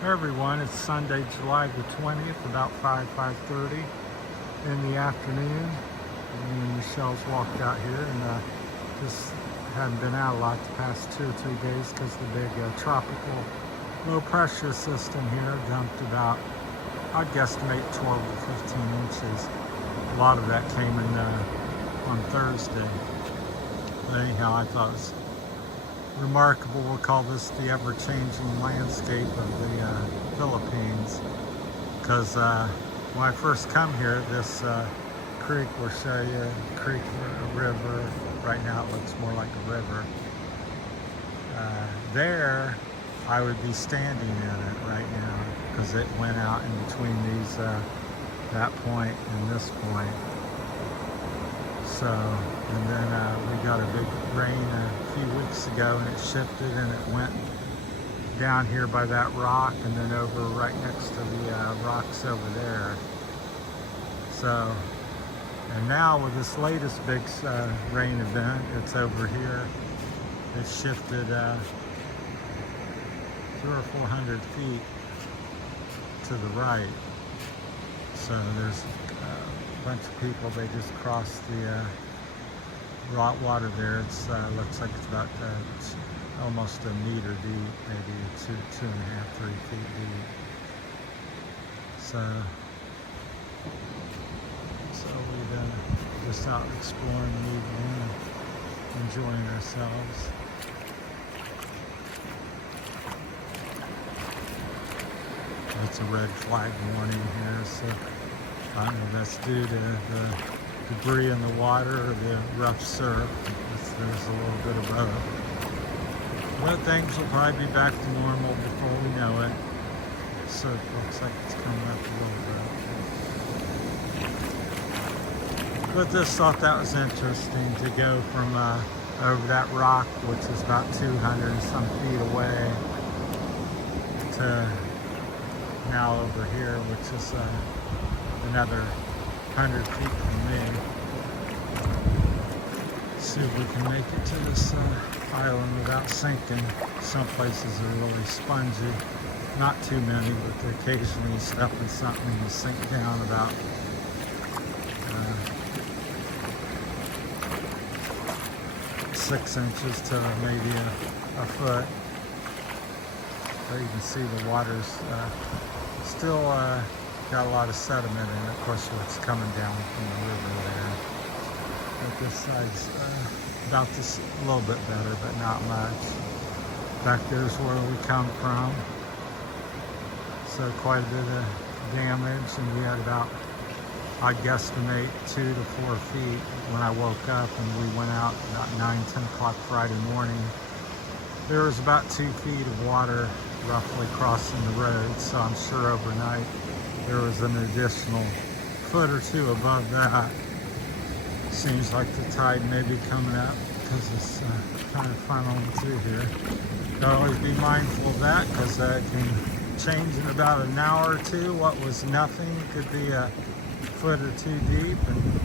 Hey everyone, it's Sunday, July the 20th, about 5:30 in the afternoon. Me and Michelle's walked out here and just hadn't been out a lot the past 2 or 3 days because the big tropical low pressure system here dumped about, I'd guesstimate 12 or 15 inches. A lot of that came in on Thursday. But anyhow, I thought it was remarkable. We'll call this the ever-changing landscape of the Philippines, because when I first come here, this creek, we'll show you a creek or a river. Right now it looks more like a river. There I would be standing in it right now because it went out in between these that point and this point. So, and then we got a big rain a few weeks ago and it shifted and it went down here by that rock and then over right next to the rocks over there. So, and now with this latest big rain event, it's over here. It shifted 300 or 400 feet to the right. So there's bunch of people. They just crossed the raw water there. It's looks like it's about almost a meter deep, maybe 2.5, 3 feet deep. So we're just out exploring the evening, enjoying ourselves. It's a red flag warning here, so I don't know if that's due to the debris in the water or the rough surf. There's a little bit of both. But things will probably be back to normal before we know it. So it looks like it's coming up a little bit. But just thought that was interesting to go from over that rock, which is about 200 and some feet away, to now over here, which is another 100 feet from me. See if we can make it to this island without sinking. Some places are really spongy. Not too many, but occasionally you step in something and you sink down about 6 inches to maybe a foot. But you can see the water's still got a lot of sediment in it. Of course, it's coming down from the river there. But this side's about this a little bit better, but not much. Back there's where we come from. So quite a bit of damage, and we had about, I'd guesstimate 2 to 4 feet when I woke up, and we went out about 9, 10 o'clock Friday morning. There was about 2 feet of water roughly crossing the road, so I'm sure overnight there was an additional foot or two above that. Seems like the tide may be coming up because it's kind of funneling through here. Gotta always be mindful of that because it can change in about an hour or two. What was nothing could be a foot or two deep, and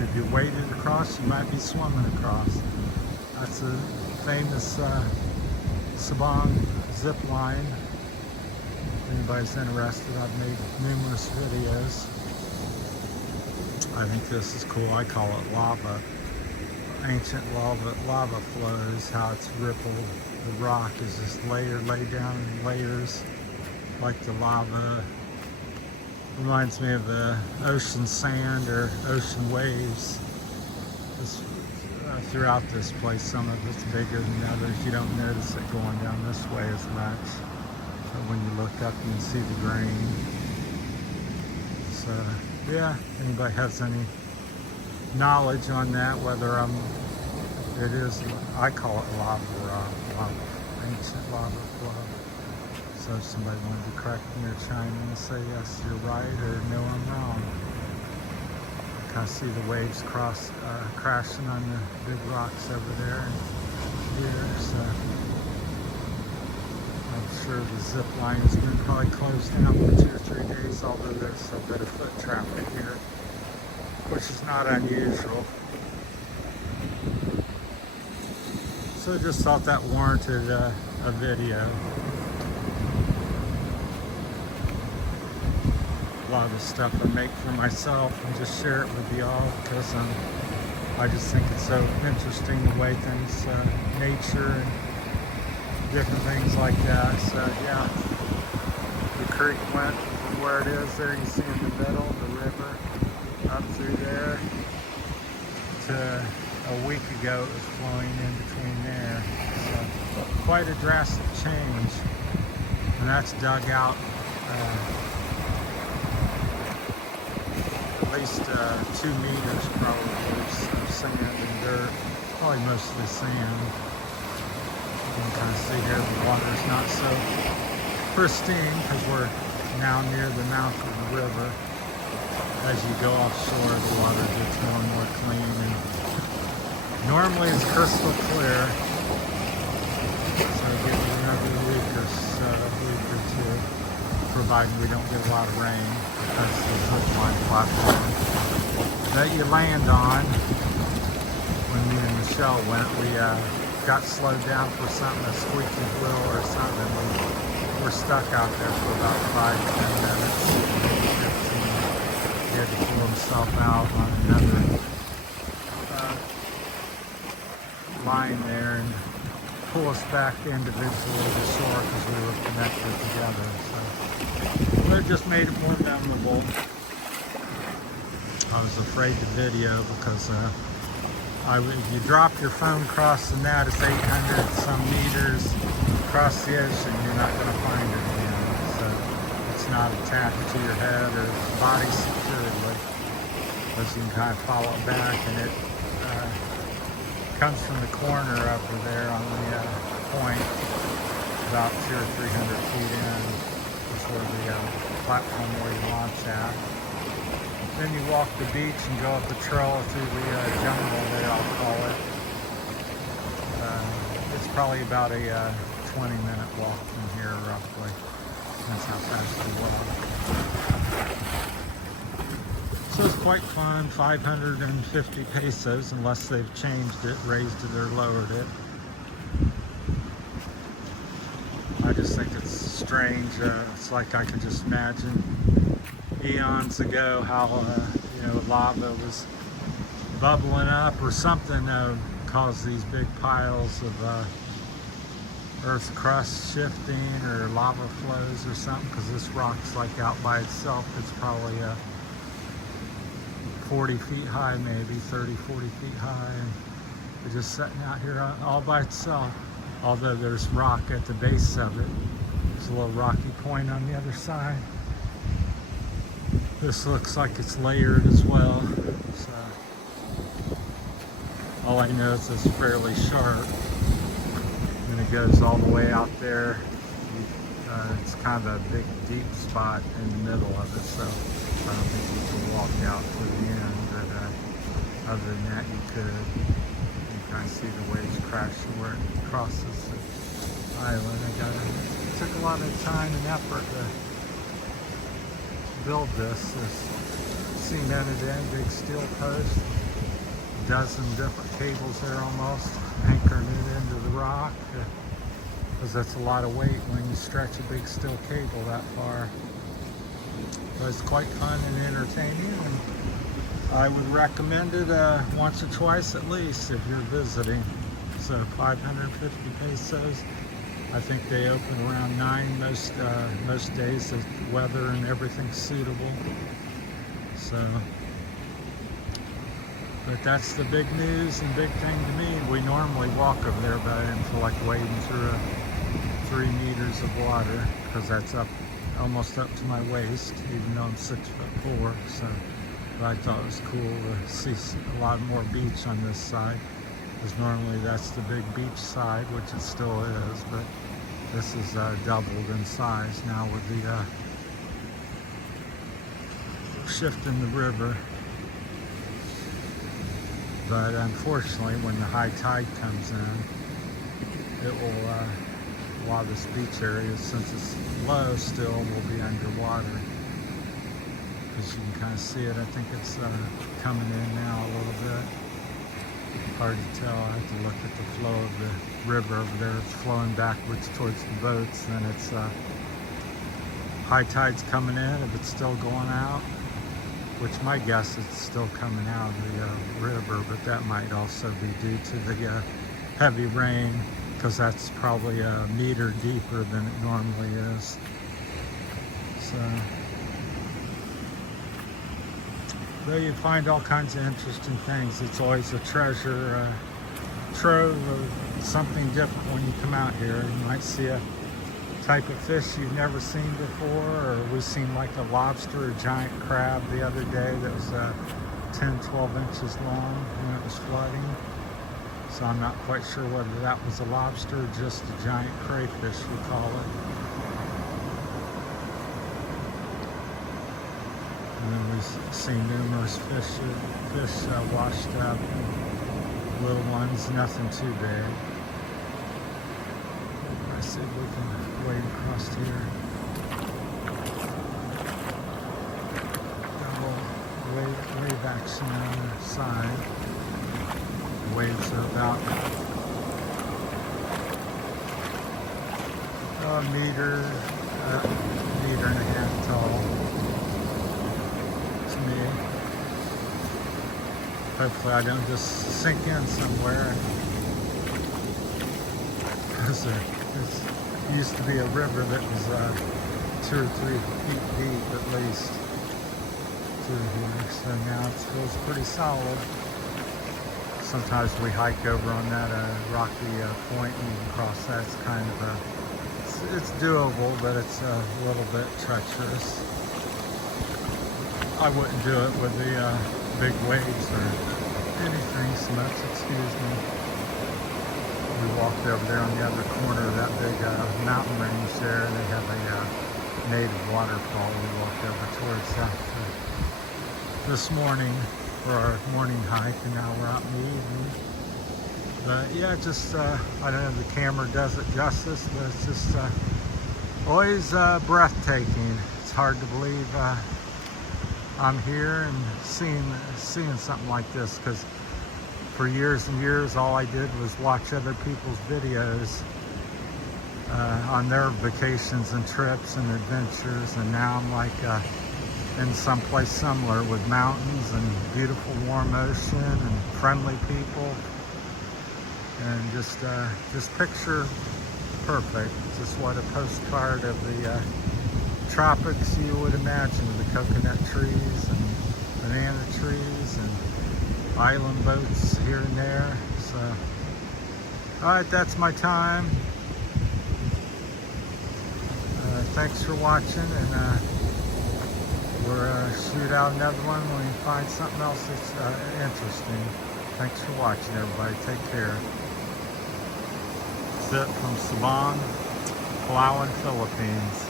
if you waded across, you might be swimming across. That's a famous Sabang zip line. If anybody's interested, I've made numerous videos. I think this is cool. I call it lava. Ancient lava flows, how it's rippled. The rock is just laid down in layers like the lava. Reminds me of the ocean sand or ocean waves. Throughout this place, some of it's bigger than others. You don't notice it going down this way as much, but when you look up you can see the grain. So yeah, anybody has any knowledge on that, whether it is, I call it lava rock, ancient lava flow. So if somebody wanted to correct me or chime in and say yes, you're right, or no, I'm wrong. Kind of see the waves crashing on the big rocks over there and here. So I'm sure the zip line has been probably closed down for 2 or 3 days, although there's a bit of foot traffic here, which is not unusual. So just thought that warranted a video. a lot of the stuff I make for myself and just share it with y'all because I just think it's so interesting the way things, nature and different things like that. So yeah, the creek went from where it is there, you see in the middle, the river, up through there to a week ago it was flowing in between there. So quite a drastic change. And that's dug out at least 2 meters probably of sand and dirt, probably mostly sand. You can kind of see here the water's not so pristine because we're now near the mouth of the river. As you go offshore, the water gets more and more clean, and normally it's crystal clear. So give it another week or so, providing we don't get a lot of rain, because the zip line platform that you land on. When me and Michelle went, we got slowed down for something, a squeaky wheel or something. We were stuck out there for about 5-10 minutes, maybe 15. He had to pull himself out on another line there and pull us back individually to shore because we were connected together. So it just made it more memorable. I was afraid to video because if you drop your phone across the net, it's 800 some meters across the ocean, you're not going to find it again. So it's not attached to your head or body securely, because you can kind of follow it back, and it comes from the corner over there on the point, about 200 or 300 feet in, is where the platform where you launch at. Then you walk the beach and go up the trail through the jungle, I'll call it. It's probably about a 20-minute walk from here, roughly. That's how fast you walk. So it's quite fun, 550 pesos, unless they've changed it, raised it, or lowered it. I just think it's strange. It's like I can just imagine eons ago how lava was bubbling up or something caused these big piles of earth crust shifting or lava flows or something, because this rock's like out by itself. It's probably 40 feet high, maybe 30, 40 feet high, and it's just sitting out here all by itself, although there's rock at the base of it. There's a little rocky point on the other side. This looks like it's layered as well, so all I know is it's fairly sharp, and it goes all the way out there. It's kind of a big deep spot in the middle of it, so I don't think you can walk out to the end, but other than that you could. You kind of see the waves crashing where it crosses the island. It took a lot of time and effort to build this. There's cemented in, big steel post, a dozen different cables there almost, anchoring it into the rock, because that's a lot of weight when you stretch a big steel cable that far. But it's quite fun and entertaining, and I would recommend it once or twice at least if you're visiting. So 550 pesos. I think they open around 9 most days. The weather and everything's suitable. So, but that's the big news and big thing to me. We normally walk over there, but I didn't feel like wading through 3 meters of water, because that's almost up to my waist, even though I'm 6'4". So, but I thought it was cool to see a lot more beach on this side, because normally that's the big beach side, which it still is, but this is doubled in size now with the shift in the river. But unfortunately, when the high tide comes in, it will, a lot of this beach area, since it's low still, will be underwater. As you can kind of see it, I think it's coming in now a little bit. Hard to tell. I have to look at the flow of the river over there. It's flowing backwards towards the boats, and it's high tide's coming in, if it's still going out, which my guess it's still coming out of the river, but that might also be due to the heavy rain, because that's probably a meter deeper than it normally is. So there you find all kinds of interesting things. It's always a treasure trove of something different when you come out here. You might see a type of fish you've never seen before, or we've seen like a lobster or giant crab the other day that was 10-12 inches long when it was flooding. So I'm not quite sure whether that was a lobster or just a giant crayfish, we call it. And then we've seen numerous fish washed up, little ones, nothing too big. Let's see if we can wade across here. Got a little wave action on the side. The waves are about a meter and a half tall to me. Hopefully I don't just sink in somewhere. Because it used to be a river that was 2 or 3 feet deep at least through here. So now it feels pretty solid. Sometimes we hike over on that rocky point and you can cross that. It's kind of it's doable, but it's a little bit treacherous. I wouldn't do it with the big waves or anything so much, excuse me. We walked over there on the other corner of that big mountain range there, and they have a native waterfall. We walked over towards that this morning for our morning hike, and now we're out in the evening. But yeah, just I don't know if the camera does it justice, but it's just always breathtaking. It's hard to believe I'm here and seeing something like this, because for years and years all I did was watch other people's videos on their vacations and trips and adventures, and now I'm like in some place similar with mountains and beautiful warm ocean and friendly people, and just picture perfect. Just what a postcard of the tropics you would imagine, with the coconut trees and banana trees and island boats here and there. So alright, that's my time. Thanks for watching, and we'll shoot out another one when we find something else that's interesting. Thanks for watching, everybody. Take care. That's it from Sabang, Palawan, Philippines.